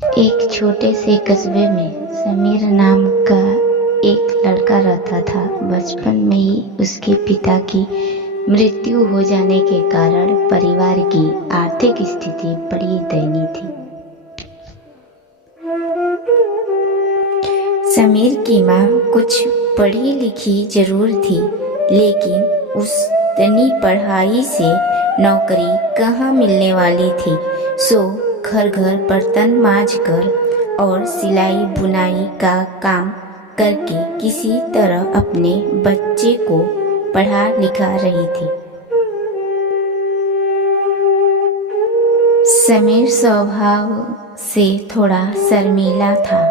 एक छोटे से कस्बे में समीर नाम का एक लड़का रहता था। बचपन में ही उसके पिता की मृत्यु हो जाने के कारण परिवार की आर्थिक स्थिति बड़ी दयनीय थी। समीर की माँ कुछ पढ़ी लिखी जरूर थी, लेकिन उतनी पढ़ाई से नौकरी कहाँ मिलने वाली थी। सो घर घर बर्तन मांज कर और सिलाई बुनाई का काम करके किसी तरह अपने बच्चे को पढ़ा लिखा रही थी। समीर स्वभाव से थोड़ा शर्मीला था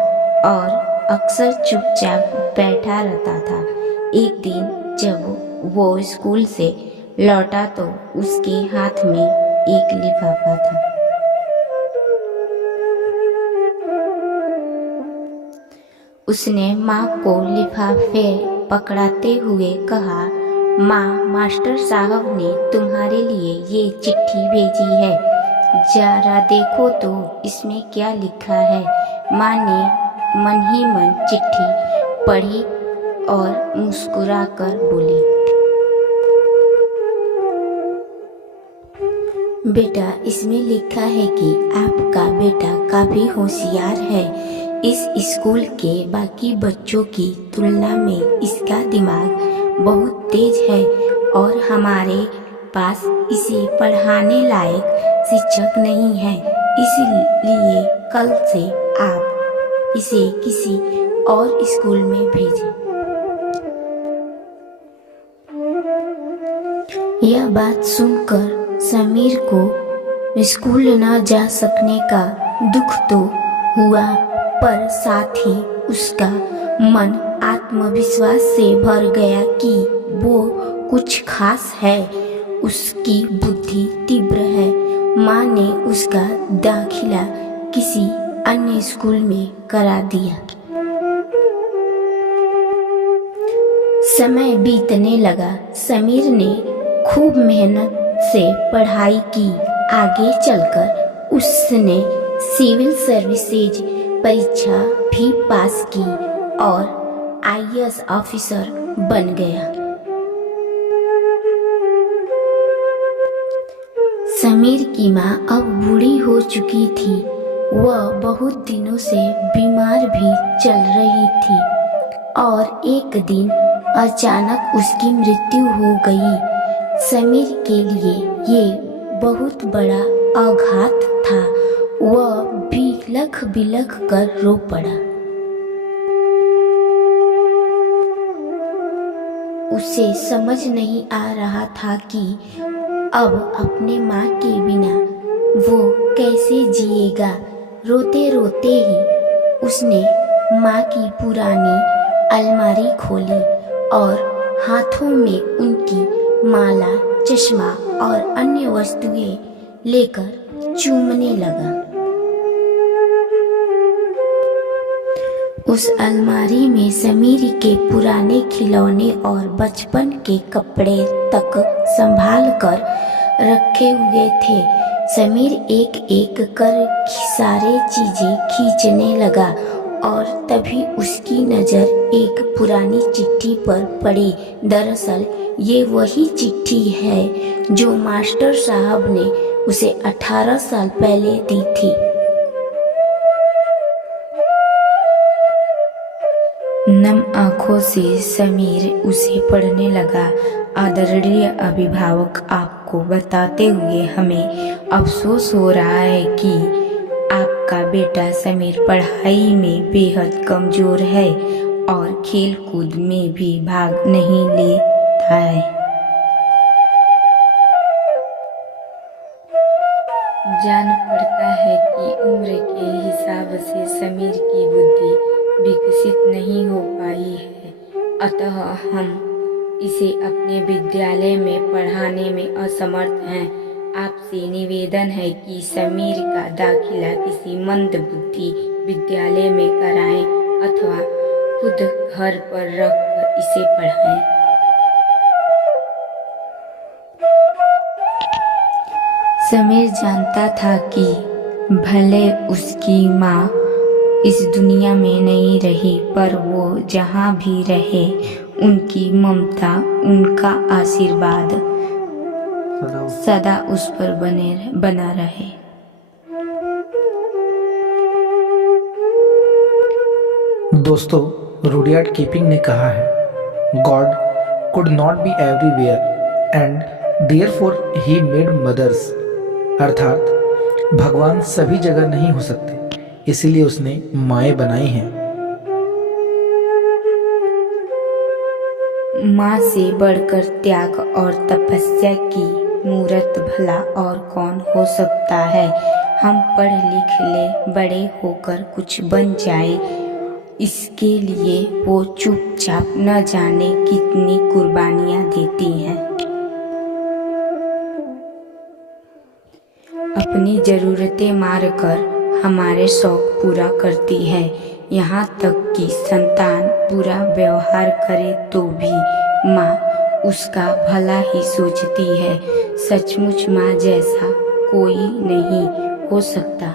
और अक्सर चुपचाप बैठा रहता था। एक दिन जब वो स्कूल से लौटा तो उसके हाथ में एक लिफाफा था। उसने माँ को लिफाफे पकड़ाते हुए कहा, माँ, मास्टर साहब ने तुम्हारे लिए ये चिट्ठी भेजी है, जरा देखो तो इसमें क्या लिखा है। माँ ने मन ही मन चिट्ठी पढ़ी और मुस्कुराकर बोली, बेटा, इसमें लिखा है कि आपका बेटा काफी होशियार है। इस स्कूल के बाकी बच्चों की तुलना में इसका दिमाग बहुत तेज है और हमारे पास इसे पढ़ाने लायक शिक्षक नहीं है। इसलिए कल से आप इसे किसी और स्कूल में भेजें। यह बात सुनकर समीर को स्कूल न जा सकने का दुख तो हुआ, पर साथ ही उसका मन आत्मविश्वास से भर गया कि वो कुछ खास है। उसकी बुद्धि तीव्र है। माँ ने उसका दाखिला किसी अन्य स्कूल में करा दिया। समय बीतने लगा। समीर ने खूब मेहनत से पढ़ाई की। आगे चलकर उसने सिविल सर्विसेज परीक्षा भी पास की और आईएएस ऑफिसर बन गया। समीर की माँ अब बूढ़ी हो चुकी थी। वह बहुत दिनों से बीमार भी चल रही थी और एक दिन अचानक उसकी मृत्यु हो गई। समीर के लिए ये बहुत बड़ा आघात था। वह बिलख बिलख कर रो पड़ा। उसे समझ नहीं आ रहा था कि अब अपने माँ के बिना वो कैसे जिएगा। रोते रोते ही उसने माँ की पुरानी अलमारी खोली और हाथों में उनकी माला, चश्मा और अन्य वस्तुएं लेकर चूमने लगा। उस अलमारी में समीर के पुराने खिलौने और बचपन के कपड़े तक संभाल कर रखे हुए थे। समीर एक एक कर सारे चीजें खींचने लगा और तभी उसकी नज़र एक पुरानी चिट्ठी पर पड़ी। दरअसल ये वही चिट्ठी है जो मास्टर साहब ने उसे 18 साल पहले दी थी। नम आंखों से समीर उसे पढ़ने लगा। आदरणीय अभिभावक, आपको बताते हुए हमें अफसोस हो रहा है कि आपका बेटा समीर पढ़ाई में बेहद कमजोर है और खेल कूद में भी भाग नहीं लेता है। जान पड़ता है कि उम्र के हिसाब से समीर की बुद्धि विकसित नहीं हो पाई है, अतः हम इसे अपने विद्यालय में पढ़ाने में असमर्थ हैं। आपसे निवेदन है कि समीर का दाखिला किसी मंदबुद्धि विद्यालय में कराएं अथवा खुद घर पर रखकर इसे पढ़ाएं। समीर जानता था कि भले उसकी माँ इस दुनिया में नहीं रही, पर वो जहाँ भी रहे उनकी ममता, उनका आशीर्वाद सदा उस पर बना रहे। दोस्तों, रुडयार्ड किपलिंग ने कहा है, God could not be everywhere and therefore he made mothers. अर्थात भगवान सभी जगह नहीं हो सकते, इसीलिए उसने माएँ बनाई हैं। माँ से बढ़कर त्याग और तपस्या की मूरत भला और कौन हो सकता है। हम पढ़ लिख ले, बड़े होकर कुछ बन जाए, इसके लिए वो चुपचाप न जाने कितनी कुर्बानियाँ देती हैं। अपनी ज़रूरतें मार कर हमारे शौक पूरा करती है। यहाँ तक कि संतान बुरा व्यवहार करे तो भी माँ उसका भला ही सोचती है। सचमुच माँ जैसा कोई नहीं हो सकता।